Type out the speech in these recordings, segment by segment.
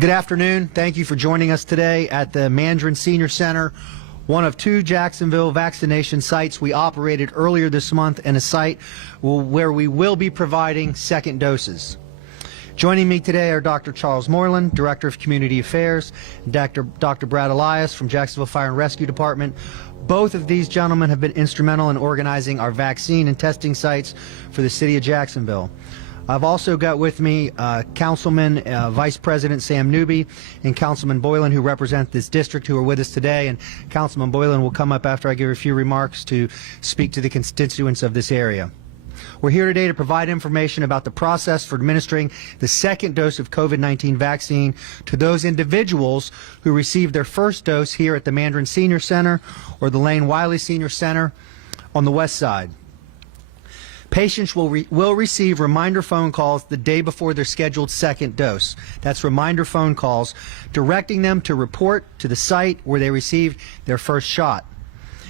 Good afternoon. Thank you for joining us today at the Mandarin Senior Center, one of two Jacksonville vaccination sites we operated earlier this month, and a site where we will be providing second doses. Joining me today are Dr. Charles Moreland, Director of Community Affairs, and Dr. Brad Elias from Jacksonville Fire and Rescue Department. Both of these gentlemen have been instrumental in organizing our vaccine and testing sites for the city of Jacksonville. I've also got with me Councilman Vice President Sam Newby and Councilman Boylan, who represent this district, who are with us today. And Councilman Boylan will come up after I give a few remarks to speak to the constituents of this area. We're here today to provide information about the process for administering the second dose of COVID-19 vaccine to those individuals who received their first dose here at the Mandarin Senior Center or the Lane Wiley Senior Center on the west side. Patients will receive reminder phone calls the day before their scheduled second dose. That's reminder phone calls directing them to report to the site where they received their first shot.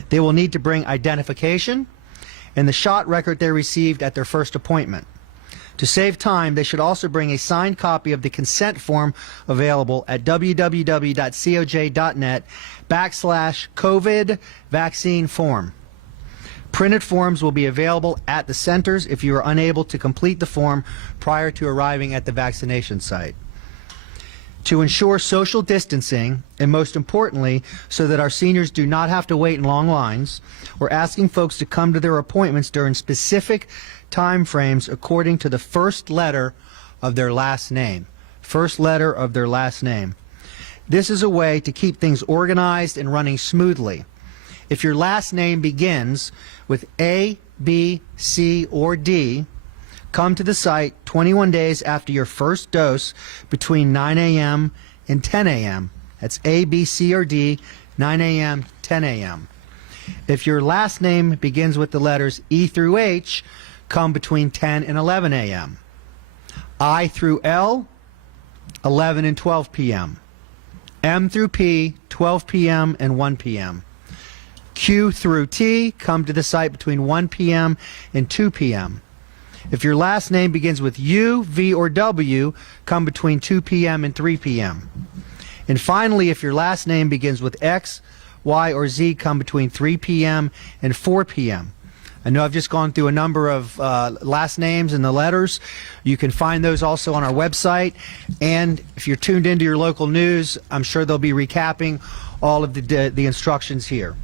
They will need to bring identification and the shot record they received at their first appointment. To save time, they should also bring a signed copy of the consent form available at www.coj.net/COVID vaccine form. Printed forms will be available at the centers if you are unable to complete the form prior to arriving at the vaccination site. To ensure social distancing, and most importantly, so that our seniors do not have to wait in long lines, we're asking folks to come to their appointments during specific time frames according to the first letter of their last name. First letter of their last name. This is a way to keep things organized and running smoothly. If your last name begins with A, B, C, or D, come to the site 21 days after your first dose between 9 a.m. and 10 a.m. That's A, B, C, or D, 9 a.m., 10 a.m. If your last name begins with the letters E through H, come between 10 and 11 a.m. I through L, 11 and 12 p.m. M through P, 12 p.m. and 1 p.m. Q through T, come to the site between 1 p.m. and 2 p.m. If your last name begins with U, V, or W, come between 2 p.m. and 3 p.m. And finally, if your last name begins with X, Y, or Z, come between 3 p.m. and 4 p.m. I know I've just gone through a number of last names and the letters. You can find those also on our website. And if you're tuned into your local news, I'm sure they'll be recapping all of the instructions here.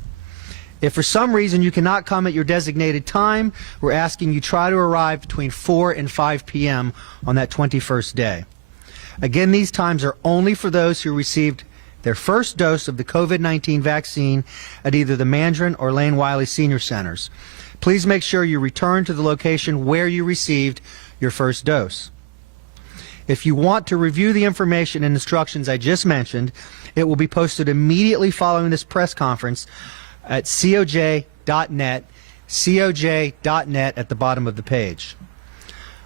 If for some reason you cannot come at your designated time, we're asking you try to arrive between 4 and 5 p.m. on that 21st day. Again, these times are only for those who received their first dose of the COVID-19 vaccine at either the Mandarin or Lane Wiley Senior Centers. Please make sure you return to the location where you received your first dose. If you want to review the information and instructions I just mentioned, it will be posted immediately following this press conference at coj.net, coj.net at the bottom of the page.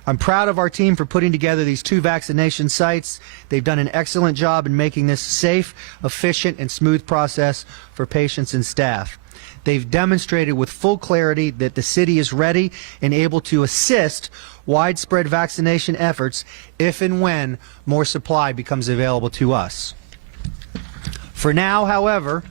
I'm proud of our team for putting together these two vaccination sites. They've done an excellent job in making this safe, efficient, and smooth process for patients and staff. They've demonstrated with full clarity that the city is ready and able to assist widespread vaccination efforts if and when more supply becomes available to us. For now, however,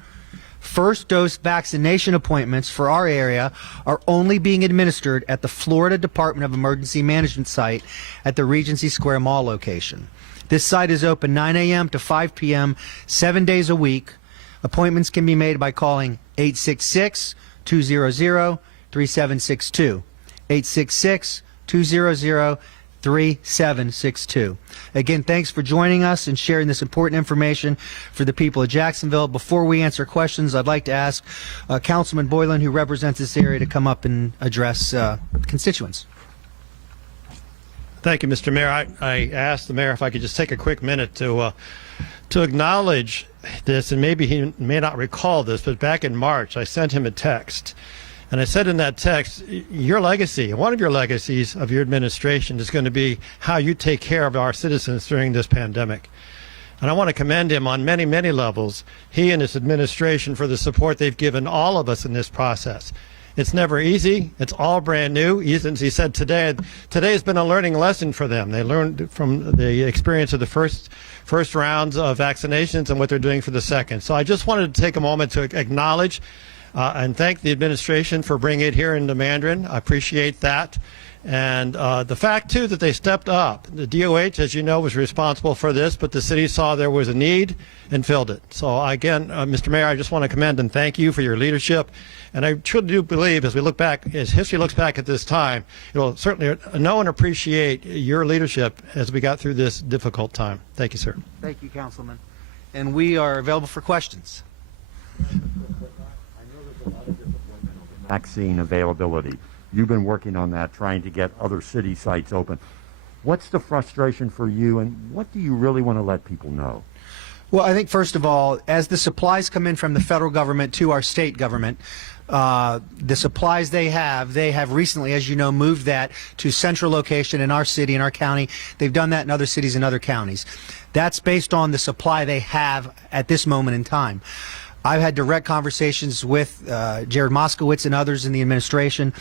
first dose vaccination appointments for our area are only being administered at the Florida Department of Emergency Management site at the Regency Square Mall location. This site is open 9 a.m. to 5 p.m. 7 days a week. Appointments can be made by calling 866-200-3762, 866-200-3762. Again, thanks for joining us and sharing this important information for the people of Jacksonville. Before we answer questions, I'd like to ask Councilman Boylan, who represents this area, to come up and address constituents. Thank you, Mr. Mayor. I asked the mayor if I could just take a quick minute to acknowledge this, and maybe he may not recall this, but back in March, I sent him a text. And I said in that text, your legacy, one of your legacies of your administration is going to be how you take care of our citizens during this pandemic. And I want to commend him on many, many levels, he and his administration, for the support they've given all of us in this process. It's never easy. It's all brand new. As he said today has been a learning lesson for them. They learned from the experience of the first rounds of vaccinations and what they're doing for the second. So I just wanted to take a moment to acknowledge and thank the administration for bringing it here into Mandarin. I appreciate that. And the fact, too, that they stepped up. The DOH, as you know, was responsible for this, but the city saw there was a need and filled it. So, again, Mr. Mayor, I just want to commend and thank you for your leadership. And I truly do believe, as we look back, as history looks back at this time, it will certainly know and appreciate your leadership as we got through this difficult time. Thank you, sir. Thank you, Councilman. And we are available for questions. Vaccine availability. You've been working on that, trying to get other city sites open. What's the frustration for you, and what do you really want to let people know? Well, I think, first of all, as the supplies come in from the federal government to our state government, the supplies they have recently, as you know, moved that to central location in our city, in our county. They've done that in other cities and other counties. That's based on the supply they have at this moment in time. I've had direct conversations with Jared Moskowitz and others in the administration.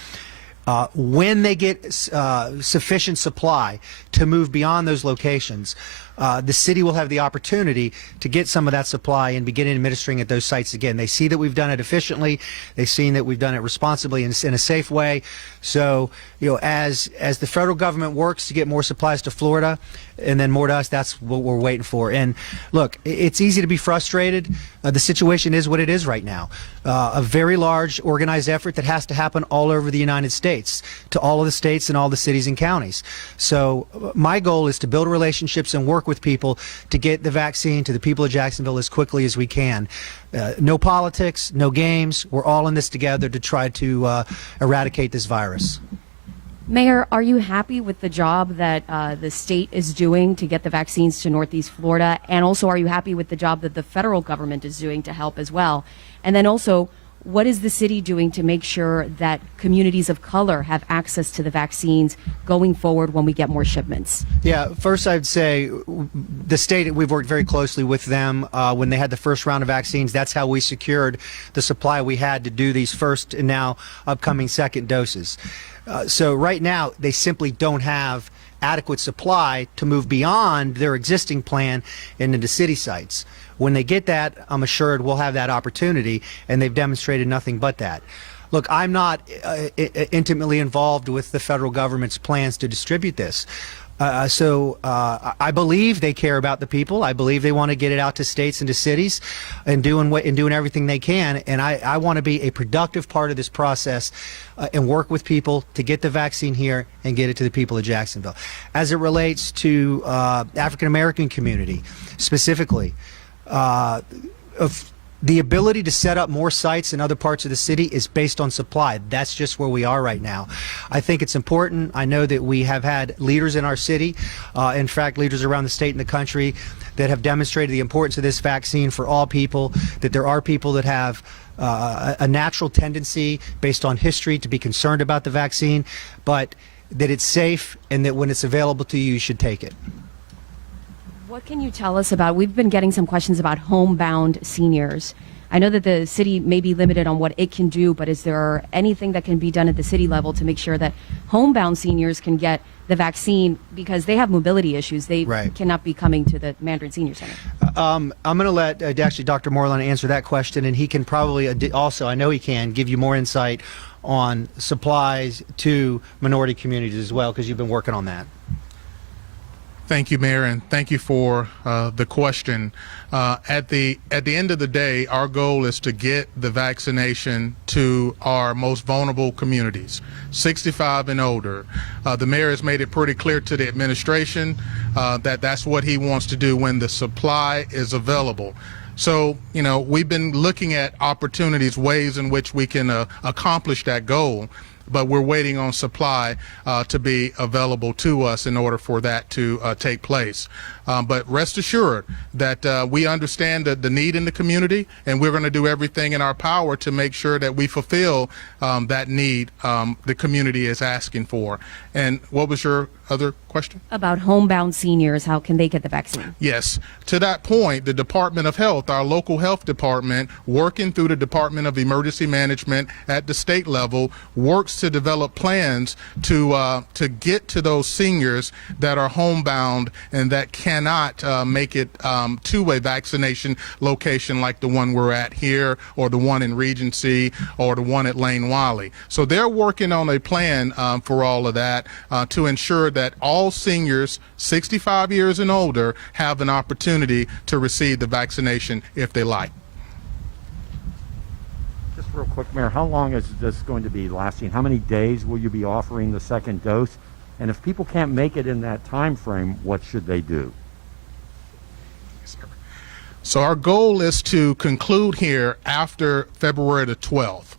When they get sufficient supply to move beyond those locations, the city will have the opportunity to get some of that supply and begin administering at those sites again. They see that we've done it efficiently. They've seen that we've done it responsibly and in a safe way. So, you know, as the federal government works to get more supplies to Florida and then more to us, that's what we're waiting for. And look, it's easy to be frustrated. The situation is what it is right now. A very large organized effort that has to happen all over the United States, to all of the states and all the cities and counties. So my goal is to build relationships and work with people to get the vaccine to the people of Jacksonville as quickly as we can. No politics, no games. We're all in this together to try to eradicate this virus. Mayor, are you happy with the job that the state is doing to get the vaccines to Northeast Florida? And also, are you happy with the job that the federal government is doing to help as well? And then also, what is the city doing to make sure that communities of color have access to the vaccines going forward when we get more shipments? Yeah, first I'd say the state, we've worked very closely with them when they had the first round of vaccines. That's how we secured the supply we had to do these first and now upcoming second doses. So right now, they simply don't have adequate supply to move beyond their existing plan and into city sites. When they get that, I'm assured we'll have that opportunity, and they've demonstrated nothing but that. Look, I'm not intimately involved with the federal government's plans to distribute this. So I believe they care about the people. I believe they want to get it out to states and to cities and doing everything they can. And I want to be a productive part of this process and work with people to get the vaccine here and get it to the people of Jacksonville. As it relates to African American community specifically, the ability to set up more sites in other parts of the city is based on supply. That's just where we are right now. I think it's important. I know that we have had leaders in our city, in fact, leaders around the state and the country, that have demonstrated the importance of this vaccine for all people, that there are people that have a natural tendency based on history to be concerned about the vaccine, but that it's safe and that when it's available to you, you should take it. What can you tell us about, we've been getting some questions about homebound seniors. I know that the city may be limited on what it can do, but is there anything that can be done at the city level to make sure that homebound seniors can get the vaccine because they have mobility issues? They cannot be coming to the Mandarin Senior Center. I'm going to let actually Dr. Moreland answer that question, and he can probably also, I know he can, give you more insight on supplies to minority communities as well, because you've been working on that. Thank you, Mayor, and thank you for the question. At the end of the day, our goal is to get the vaccination to our most vulnerable communities, 65 and older. The mayor has made it pretty clear to the administration that that's what he wants to do when the supply is available. So, you know, we've been looking at opportunities, ways in which we can accomplish that goal. but we're waiting on supply to be available to us in order for that to take place. But rest assured that we understand the need in the community, and we're going to do everything in our power to make sure that we fulfill that need the community is asking for. And what was your other question? About homebound seniors, how can they get the vaccine? Yes. To that point, the Department of Health, our local health department, working through the Department of Emergency Management at the state level, works to develop plans to get to those seniors that are homebound and that cannot make it to a vaccination location like the one we're at here, or the one in Regency, or the one at Lane Wiley. So they're working on a plan for all of that to ensure that all seniors 65 years and older have an opportunity to receive the vaccination if they like. Just real quick, Mayor, how long is this going to be lasting? How many days will you be offering the second dose? And if people can't make it in that time frame, what should they do? So our goal is to conclude here after February the 12th.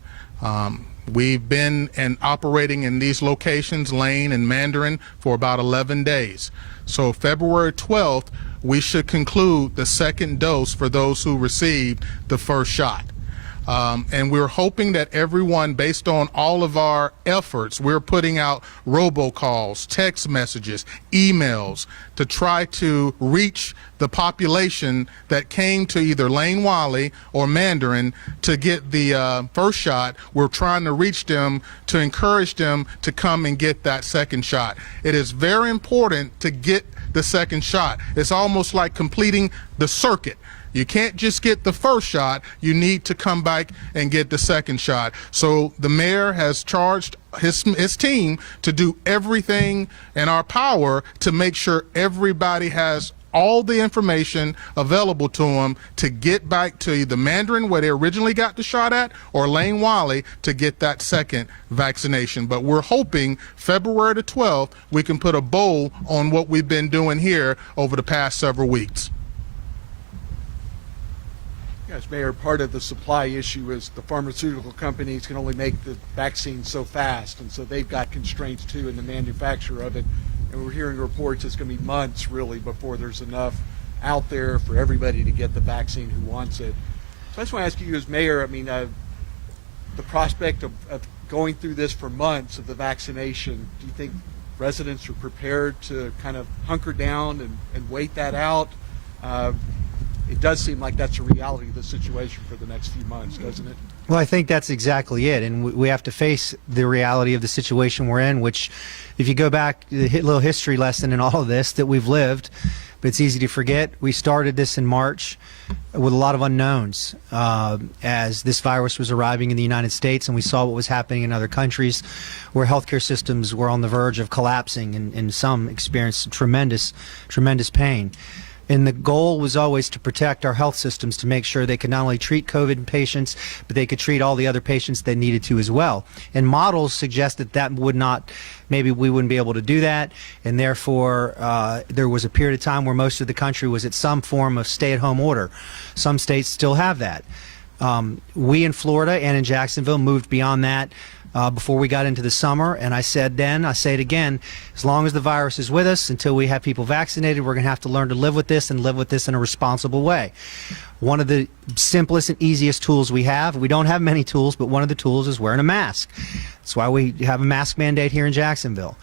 We've been operating in these locations, Lane and Mandarin, for about 11 days. So February 12th, we should conclude the second dose for those who received the first shot. And we're hoping that everyone, based on all of our efforts, we're putting out robocalls, text messages, emails to try to reach the population that came to either Lane Wiley or Mandarin to get the first shot. We're trying to reach them to encourage them to come and get that second shot. It is very important to get the second shot. It's almost like completing the circuit. You can't just get the first shot. You need to come back and get the second shot. So the mayor has charged his team to do everything in our power to make sure everybody has all the information available to them to get back to either Mandarin, where they originally got the shot at, or Lane Wiley to get that second vaccination. But we're hoping February the 12th we can put a bow on what we've been doing here over the past several weeks. Yes, Mayor, part of the supply issue is the pharmaceutical companies can only make the vaccine so fast, and so they've got constraints too in the manufacture of it. And we're hearing reports it's going to be months really before there's enough out there for everybody to get the vaccine who wants it. So I just want to ask you as mayor, I mean, the prospect of going through this for months of the vaccination, do you think residents are prepared to kind of hunker down and wait that out? It does seem like that's a reality of the situation for the next few months, doesn't it? Well, I think that's exactly it, and we have to face the reality of the situation we're in, which, if you go back, a little history lesson in all of this that we've lived, but it's easy to forget. We started this in March with a lot of unknowns as this virus was arriving in the United States, and we saw what was happening in other countries where healthcare systems were on the verge of collapsing, and some experienced tremendous pain. And the goal was always to protect our health systems, to make sure they could not only treat COVID patients, but they could treat all the other patients they needed to as well. And models suggest that would not, maybe we wouldn't be able to do that, and therefore there was a period of time where most of the country was at some form of stay-at-home order. Some states still have that. We in Florida and in Jacksonville moved beyond that before we got into the summer, and I said then, I say it again, as long as the virus is with us, until we have people vaccinated, we're going to have to learn to live with this, and live with this in a responsible way. One of the simplest and easiest tools we have, we don't have many tools, but one of the tools is wearing a mask. That's why we have a mask mandate here in Jacksonville.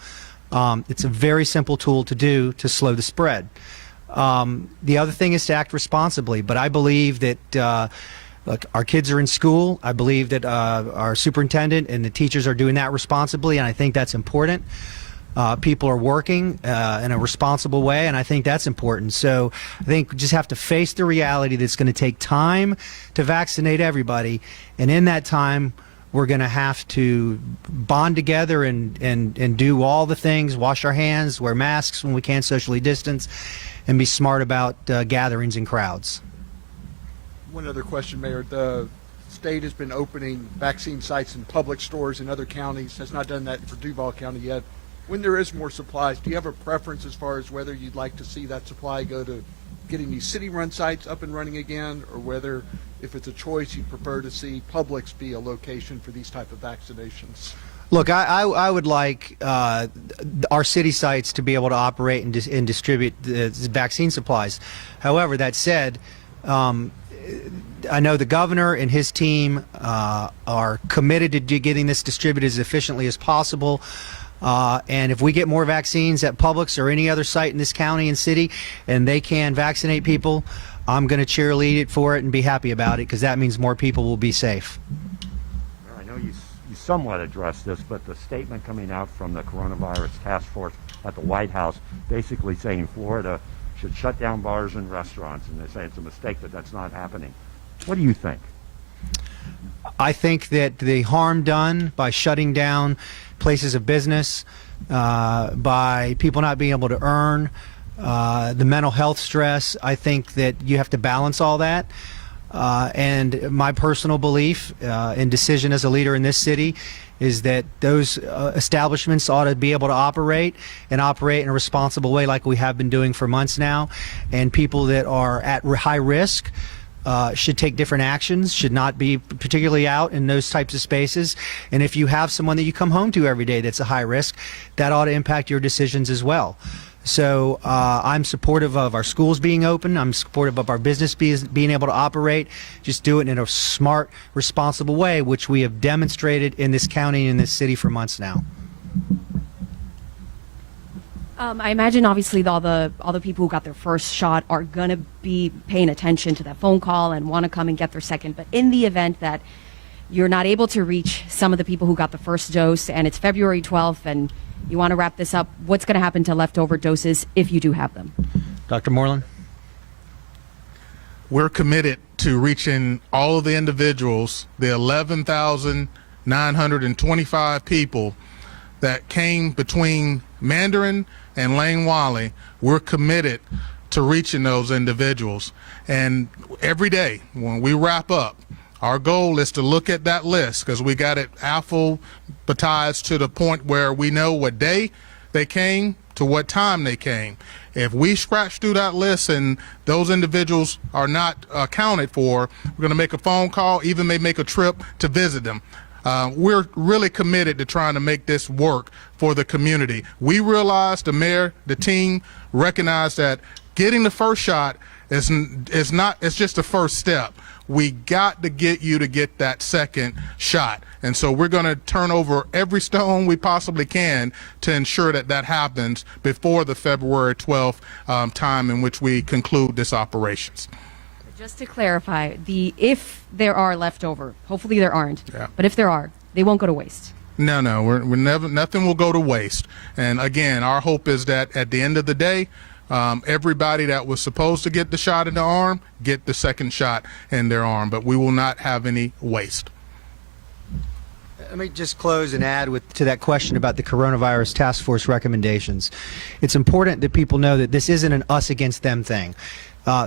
It's a very simple tool to do to slow the spread. The other thing is to act responsibly, but I believe that look, our kids are in school. I believe that our superintendent and the teachers are doing that responsibly, and I think that's important. People are working in a responsible way, and I think that's important. So I think we just have to face the reality that it's going to take time to vaccinate everybody, and in that time, we're going to have to bond together and do all the things, wash our hands, wear masks when we can't socially distance, and be smart about gatherings and crowds. One other question, Mayor. The state has been opening vaccine sites in public stores in other counties, has not done that for Duval County yet. When there is more supplies, do you have a preference as far as whether you'd like to see that supply go to getting these city-run sites up and running again, or whether, if it's a choice, you'd prefer to see Publix be a location for these type of vaccinations? Look, I would like our city sites to be able to operate and distribute the vaccine supplies. However, that said, I know the governor and his team are committed to getting this distributed as efficiently as possible. And if we get more vaccines at Publix or any other site in this county and city, and they can vaccinate people, I'm going to cheerlead it for it and be happy about it, because that means more people will be safe. I know you somewhat addressed this, but the statement coming out from the coronavirus task force at the White House basically saying Florida should shut down bars and restaurants, and they say it's a mistake that that's not happening. What do you think? I think that the harm done by shutting down places of business, by people not being able to earn, the mental health stress, I think that you have to balance all that. And my personal belief and decision as a leader in this city is that those establishments ought to be able to operate in a responsible way, like we have been doing for months now. And people that are at high risk should take different actions, should not be particularly out in those types of spaces. And if you have someone that you come home to every day that's a high risk, that ought to impact your decisions as well. So I'm supportive of our schools being open. I'm supportive of our business being able to operate. Just do it in a smart, responsible way, which we have demonstrated in this county and in this city for months now. I imagine, obviously, all the people who got their first shot are going to be paying attention to that phone call and want to come and get their second. But in the event that you're not able to reach some of the people who got the first dose, and it's February 12th, and you want to wrap this up, what's going to happen to leftover doses if you do have them? Dr. Moreland? We're committed to reaching all of the individuals, the 11,925 people that came between Mandarin and Lane Wally. We're committed to reaching those individuals. And every day when we wrap up, our goal is to look at that list, because we got it alphabetized to the point where we know what day they came to what time they came. If we scratch through that list and those individuals are not accounted for, we're going to make a phone call, even may make a trip to visit them. We're really committed to trying to make this work for the community. We realize, the mayor, the team recognize that getting the first shot it's just the first step. We got to get you to get that second shot. And so we're going to turn over every stone we possibly can to ensure that that happens before the February 12th time in which we conclude this operations. Just to clarify, if there are leftover, hopefully there aren't, Yeah. but if there are, they won't go to waste. No, we're never, nothing will go to waste. And again, our hope is that at the end of the day, everybody that was supposed to get the shot in the arm get the second shot in their arm, but we will not have any waste. Let me just close and add to that question about the coronavirus task force recommendations. It's important that people know that this isn't an us against them thing.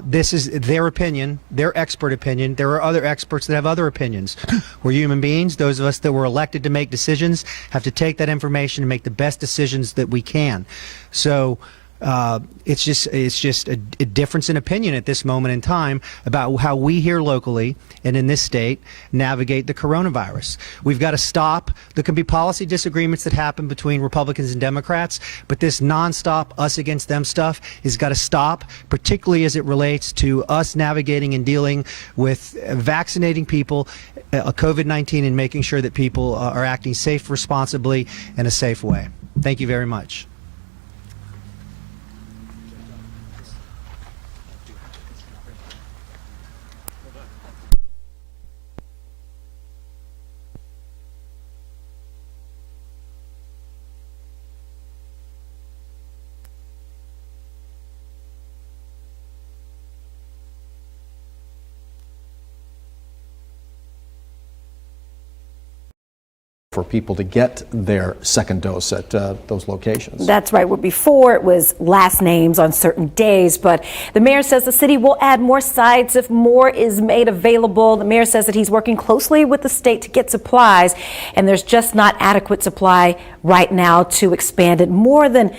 This is their opinion, their expert opinion. There are other experts that have other opinions. We're human beings. Those of us that were elected to make decisions have to take that information and make the best decisions that we can. So it's just a difference in opinion at this moment in time about how we here locally and in this state navigate the coronavirus. We've got to stop. There can be policy disagreements that happen between Republicans and Democrats, but this nonstop us against them stuff has got to stop, particularly as it relates to us navigating and dealing with vaccinating people, COVID-19, and making sure that people are acting safe, responsibly, in a safe way. Thank you very much. For people to get their second dose at those locations. That's right. Where before it was last names on certain days, but the mayor says the city will add more sites if more is made available. The mayor says that he's working closely with the state to get supplies, and there's just not adequate supply right now to expand it. More than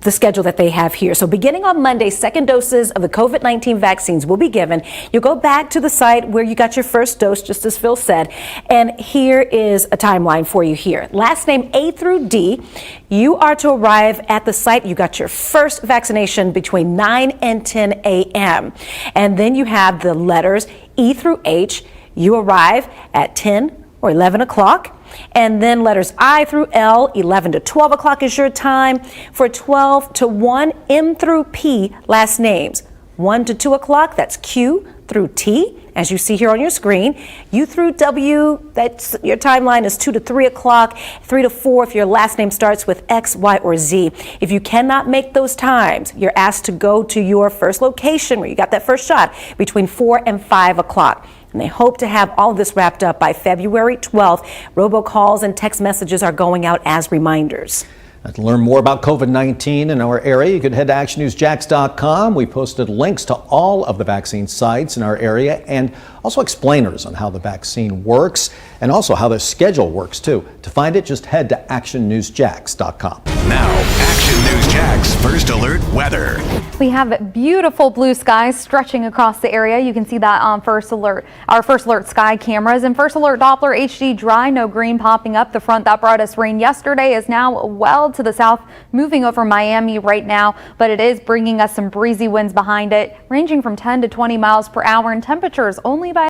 the schedule that they have here. So beginning on Monday, second doses of the COVID-19 vaccines will be given. You'll go back to the site where you got your first dose, just as Phil said. And here is a timeline for you here. Last name A through D. You are to arrive at the site. You got your first vaccination between 9 and 10 a.m. And then you have the letters E through H. You arrive at 10 or 11 o'clock. And then letters I through L, 11 to 12 o'clock is your time. For 12 to 1, M through P, last names. 1 to 2 o'clock, that's Q through T, as you see here on your screen. U through W, that's your timeline is 2 to 3 o'clock. 3 to 4 if your last name starts with X, Y, or Z. If you cannot make those times, you're asked to go to your first location where you got that first shot between 4 and 5 o'clock. And they hope to have all of this wrapped up by February 12th. Robocalls and text messages are going out as reminders. And to learn more about COVID-19 in our area, you can head to actionnewsjax.com. We posted links to all of the vaccine sites in our area and also explainers on how the vaccine works and also how the schedule works too. To find it, just head to actionnewsjax.com. Now, Action News Jax First Alert Weather. We have beautiful blue skies stretching across the area. You can see that on First Alert, our First Alert sky cameras. And First Alert Doppler HD dry, no green popping up. The front that brought us rain yesterday is now well to the south, moving over Miami right now, but it is bringing us some breezy winds behind it, ranging from 10 to 20 miles per hour, and temperatures only by